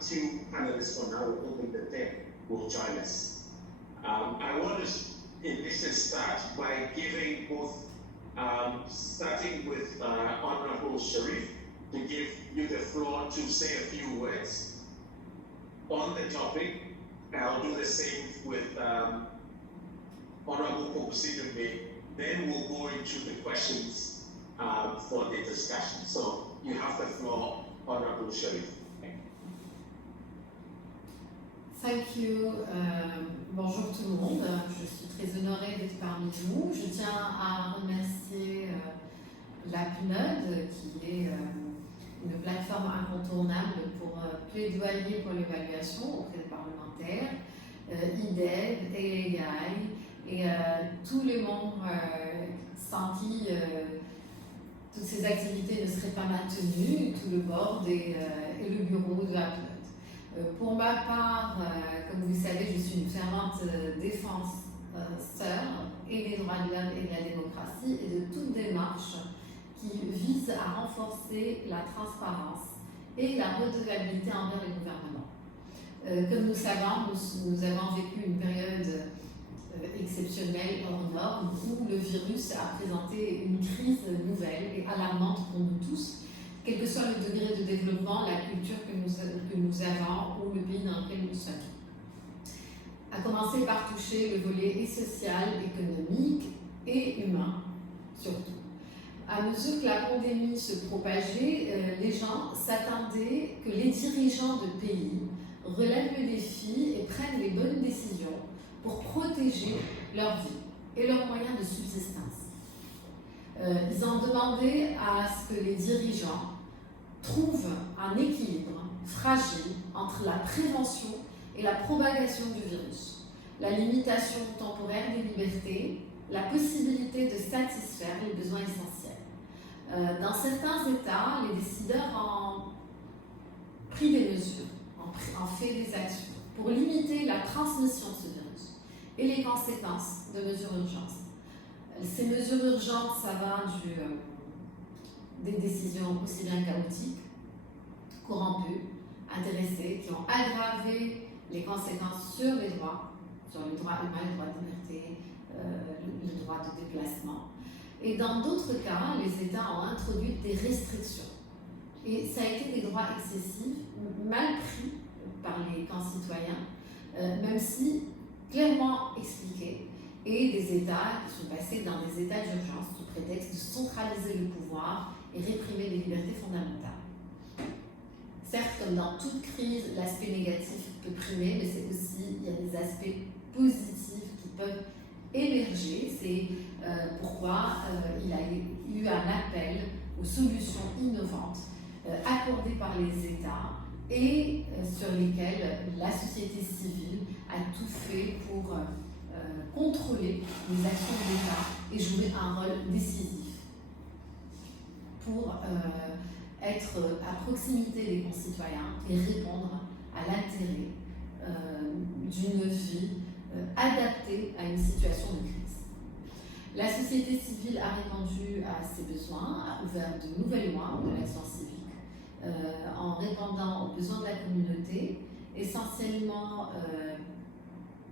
two panelists for now, hoping that they will join us. I want to, in this start by giving both, starting with Honorable Sharif, to give you the floor to say a few words on the topic. I'll do the same with Honorable Pokusidumbe. Then we'll go into the questions for the discussion. So you have the floor, Honorable Sharif. Thank you. Bonjour tout le monde. Je suis très honorée d'être parmi vous. Je tiens à remercier la PNUD, qui est une plateforme incontournable pour plaidoyer pour l'évaluation auprès des parlementaires, IDEB, EEI et tous les membres sans qui toutes ces activités ne seraient pas maintenues, tout le board et le bureau de la PNUD. Pour ma part, comme vous le savez, je suis une fervente défenseur et des droits de l'homme et de la démocratie et de toute démarche qui vise à renforcer la transparence et la redevabilité envers les gouvernements. Comme nous savons, nous avons vécu une période exceptionnelle hors norme où le virus a présenté une crise nouvelle et alarmante pour nous tous, quel que soit le degré de développement, la culture que nous avons ou le pays dans lequel nous sommes. À commencer par toucher le volet social, économique et humain, surtout. À mesure que la pandémie se propageait, les gens s'attendaient que les dirigeants de pays relèvent le défi et prennent les bonnes décisions pour protéger leur vie et leurs moyens de subsistance. Ils ont demandé à ce que les dirigeants trouvent un équilibre fragile entre la prévention et la propagation du virus, la limitation temporaire des libertés, la possibilité de satisfaire les besoins essentiels. Dans certains États, les décideurs ont pris des mesures, ont fait des actions pour limiter la transmission de ce virus et les conséquences de mesures d'urgence. Ces mesures urgentes, ça va des décisions aussi bien chaotiques, corrompues, intéressées, qui ont aggravé les conséquences sur les droits, sur le droit humain, le droit de liberté, le droit de déplacement. Et dans d'autres cas, les États ont introduit des restrictions. Et ça a été des droits excessifs, mal pris par les concitoyens, même si clairement expliqués, et des États qui sont passés dans des états d'urgence sous prétexte de centraliser le pouvoir et réprimer les libertés fondamentales. Certes, comme dans toute crise, l'aspect négatif peut primer, mais c'est aussi, il y a des aspects positifs qui peuvent émerger. C'est pourquoi il y a eu un appel aux solutions innovantes accordées par les États et sur lesquelles la société civile a tout fait pour contrôler les actions de l'État et jouer un rôle décisif pour être à proximité des concitoyens et répondre à l'intérêt d'une vie adaptée à une situation de crise. La société civile a répondu à ces besoins, a ouvert de nouvelles voies de l'action civique en répondant aux besoins de la communauté, essentiellement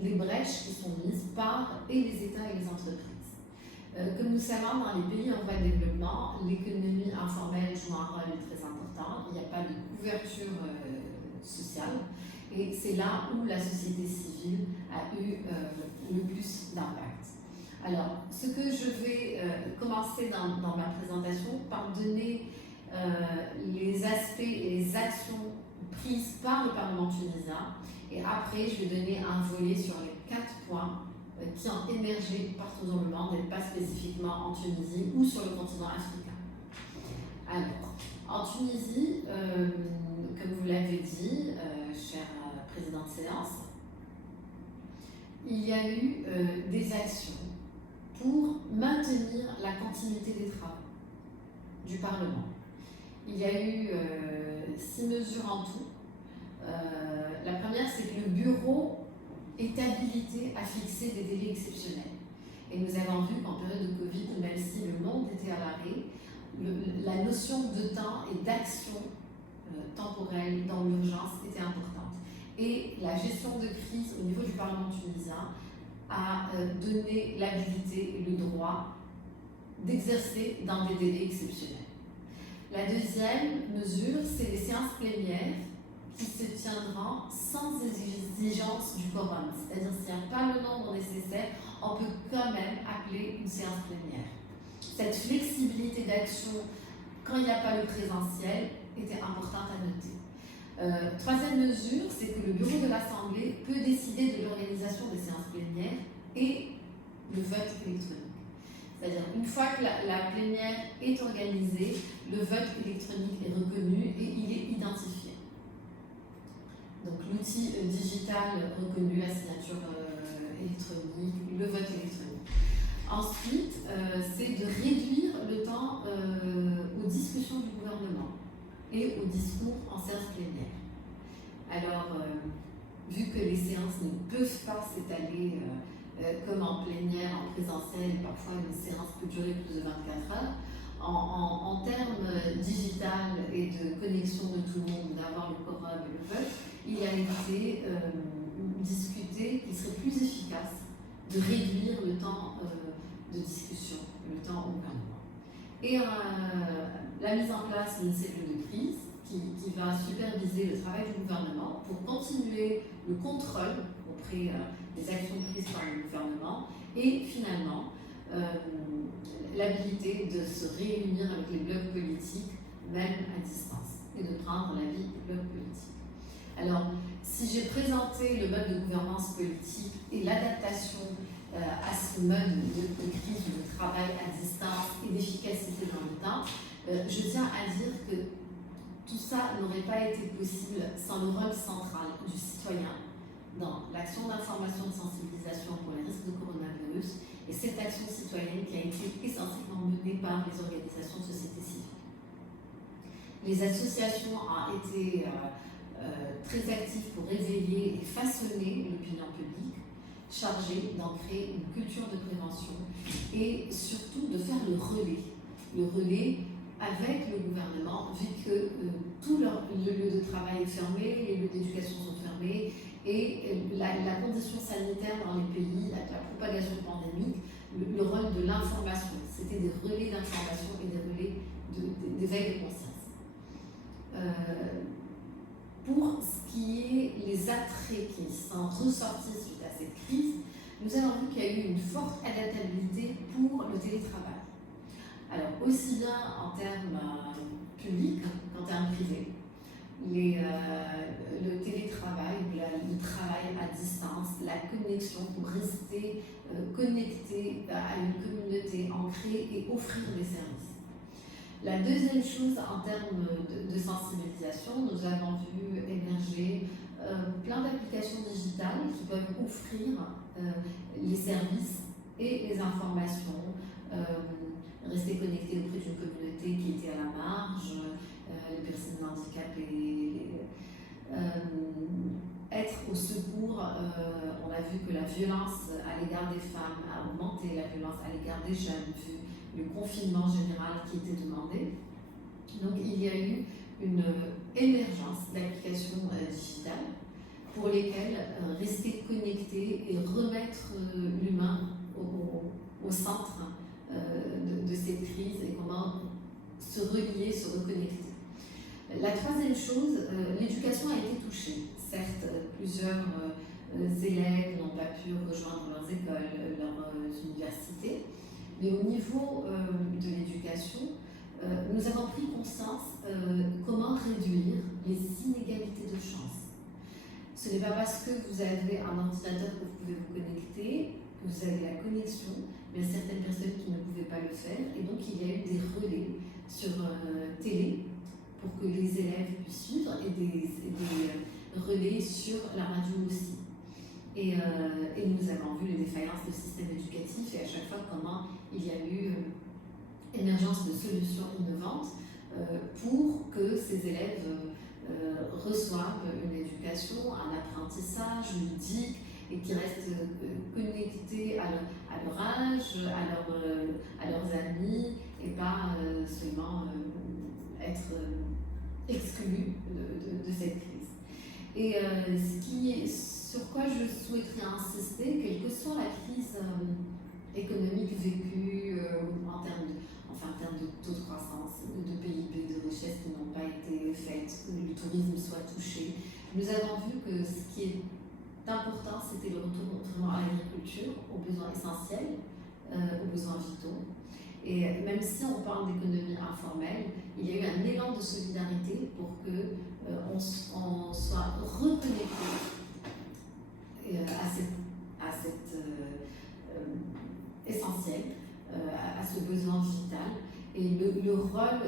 les brèches qui sont mises par et les États et les entreprises. Comme nous savons, dans les pays en voie de développement, l'économie informelle joue un rôle très important. Il n'y a pas de couverture sociale et c'est là où la société civile a eu le plus d'impact. Alors, ce que je vais commencer dans ma présentation par donner les aspects et les actions prises par le Parlement tunisien. Et après, je vais donner un volet sur les 4 points qui ont émergé partout dans le monde, et pas spécifiquement en Tunisie ou sur le continent africain. Alors, en Tunisie, comme vous l'avez dit, cher président de séance, il y a eu des actions pour maintenir la continuité des travaux du Parlement. Il y a eu 6 mesures en tout. La première, c'est que le bureau est habilité à fixer des délais exceptionnels. Et nous avons vu qu'en période de Covid, même si le monde était à l'arrêt, la notion de temps et d'action temporelle dans l'urgence était importante. Et la gestion de crise au niveau du Parlement tunisien a donné l'habilité et le droit d'exercer dans des délais exceptionnels. La deuxième mesure, c'est les séances plénières qui se tiendront sans exigence du quorum. C'est-à-dire s'il n'y a pas le nombre nécessaire, on peut quand même appeler une séance plénière. Cette flexibilité d'action quand il n'y a pas le présentiel était importante à noter. Troisième mesure, c'est que le bureau de l'Assemblée peut décider de l'organisation des séances plénières et le vote électronique. C'est-à-dire, une fois que la plénière est organisée, le vote électronique est reconnu et il est identifié. Donc, l'outil digital reconnu, la signature électronique, le vote électronique. Ensuite, c'est de réduire le temps aux discussions du gouvernement et aux discours en séance plénière. Alors, vu que les séances ne peuvent pas s'étaler comme en plénière, en présentiel, parfois une séance peut durer plus de 24 heures, en termes digital et de connexion de tout le monde, d'avoir le quorum et le vote, il a été discuté qu'il serait plus efficace de réduire le temps de discussion, le temps au gouvernement. Et la mise en place d'une cellule de crise qui va superviser le travail du gouvernement pour continuer le contrôle auprès des actions prises par le gouvernement et finalement l'habilité de se réunir avec les blocs politiques, même à distance, et de prendre l'avis des blocs politiques. Alors, si j'ai présenté le mode de gouvernance politique et l'adaptation à ce mode de crise de travail à distance et d'efficacité dans le temps, je tiens à dire que tout ça n'aurait pas été possible sans le rôle central du citoyen dans l'action d'information et de sensibilisation pour les risques de coronavirus et cette action citoyenne qui a été essentiellement menée par les organisations de société civile. Les associations ont été très actives pour réveiller et façonner l'opinion publique, chargée d'en créer une culture de prévention et surtout de faire le relais avec le gouvernement, vu que tout le lieu de travail est fermé, les lieux d'éducation sont fermés, et la condition sanitaire dans les pays, la propagation pandémique, le rôle de l'information, c'était des relais d'information et des relais d'éveil de conscience. Pour ce qui est les attraits qui sont ressortis suite à cette crise, nous avons vu qu'il y a eu une forte adaptabilité pour le télétravail. Alors, aussi bien en termes publics qu'en termes privés. Le télétravail, le travail à distance, la connexion pour rester connecté à une communauté ancrée et offrir des services. La deuxième chose, en termes de sensibilisation, nous avons vu émerger plein d'applications digitales qui peuvent offrir les services et les informations, rester connecté auprès d'une communauté qui était à la marge, les personnes handicapées, être au secours. On a vu que la violence à l'égard des femmes a augmenté, la violence à l'égard des jeunes, vu le confinement général qui était demandé. Donc il y a eu une émergence d'applications digitales pour lesquelles rester connecté et remettre l'humain au centre de cette crise et comment se relier, se reconnecter. La troisième chose, l'éducation a été touchée. Certes, plusieurs élèves n'ont pas pu rejoindre leurs écoles, leurs universités, mais au niveau de l'éducation, nous avons pris conscience comment réduire les inégalités de chance. Ce n'est pas parce que vous avez un ordinateur que vous pouvez vous connecter, que vous avez la connexion, mais il y a certaines personnes qui ne pouvaient pas le faire, et donc il y a eu des relais sur télé pour que les élèves puissent suivre, et des relais sur la radio aussi. Et nous avons vu les défaillances du système éducatif, et à chaque fois comment il y a eu émergence de solutions innovantes pour que ces élèves reçoivent une éducation, un apprentissage ludique, et qui restent connectés à leur âge, à leurs amis, et pas seulement être exclus de cette crise. Et sur quoi je souhaiterais insister, quelle que soit la crise économique vécue en termes de taux de croissance, de PIB, de richesses qui n'ont pas été faites, que le tourisme soit touché, nous avons vu que ce qui est important, c'était le retour à l'agriculture, aux besoins essentiels, aux besoins vitaux. Et même si on parle d'économie informelle, il y a eu un élan de solidarité pour que on soit reconnecté à cet essentiel, à ce besoin vital. Et le rôle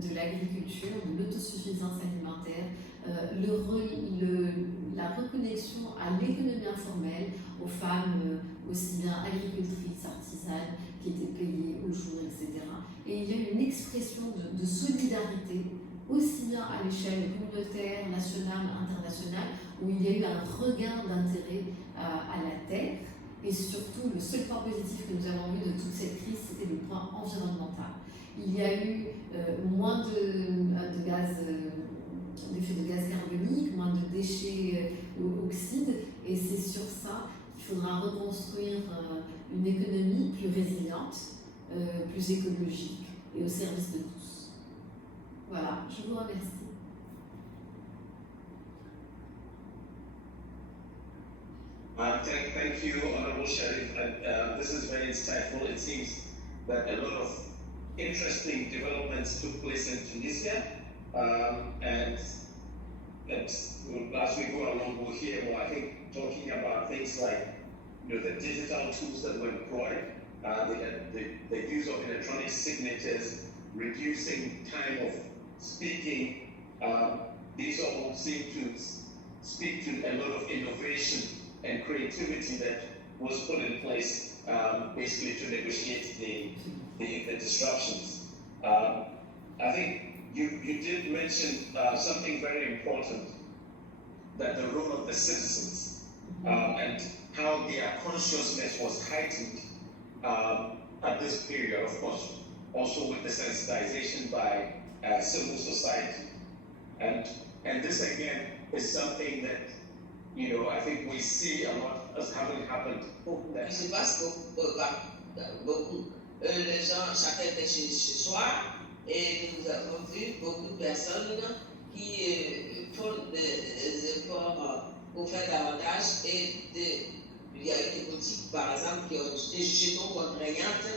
de l'agriculture, de l'autosuffisance alimentaire, la reconnexion à l'économie informelle, aux femmes aussi bien agricultrices, artisanes, qui étaient payées au jour, etc. Et il y a eu une expression de solidarité, aussi bien à l'échelle communautaire, nationale, internationale, où il y a eu un regain d'intérêt à la terre. Et surtout, le seul point positif que nous avons vu de toute cette crise, c'était le point environnemental. Il y a eu moins de gaz, d'effet de gaz carbonique, moins de déchets oxydes, et c'est sur ça qu'il faudra reconstruire une économie plus résiliente, plus écologique et au service de tous. Voilà, je vous remercie. Thank you, Honorable Sharif. This is very insightful. It seems that a lot of interesting developments took place in Tunisia, and as we go along, we'll hear more. I think talking about things like the digital tools that were employed, the use of electronic signatures, reducing time of speaking. These all seem to speak to a lot of innovation and creativity that was put in place basically to negotiate the disruptions. I think you did mention something very important, that the role of the citizens and how their consciousness was heightened at this period, of course, also with the sensitization by civil society. And this again is something that, I think we see a lot as having happened. Je pense que beaucoup. Les gens, chacun était chez soi, et nous avons vu beaucoup de personnes qui font des efforts pour faire davantage. Il y a eu des boutiques, par exemple, qui ont été jugées non contraignantes.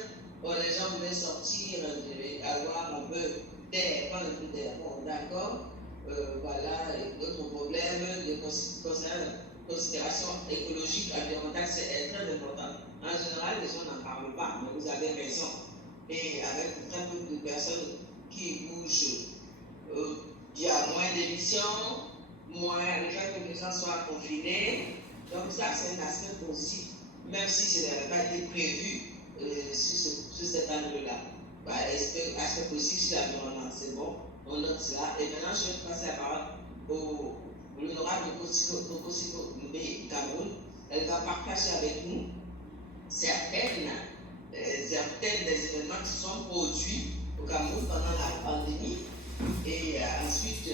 Les gens voulaient sortir, avoir un peu d'air, prendre un peu d'air. Bon, d'accord. Voilà, notre problème de considération écologique, environnementale, c'est très important. En général, les gens n'en parlent pas, mais vous avez raison. Et avec très peu de personnes qui bougent, il y a moins d'émissions, le fait que les gens soient confinés. Donc ça, c'est un aspect positif, même si ce n'avait pas été prévu sur cet angle-là. Aspect positif sur l'environnement, c'est bon. On note cela. Et maintenant, je vais passer la parole au l'honorable Kosiko Mbé Cameroun. Elle va partager avec nous certains des événements qui sont produits au Cameroun pendant la pandémie. Et ensuite,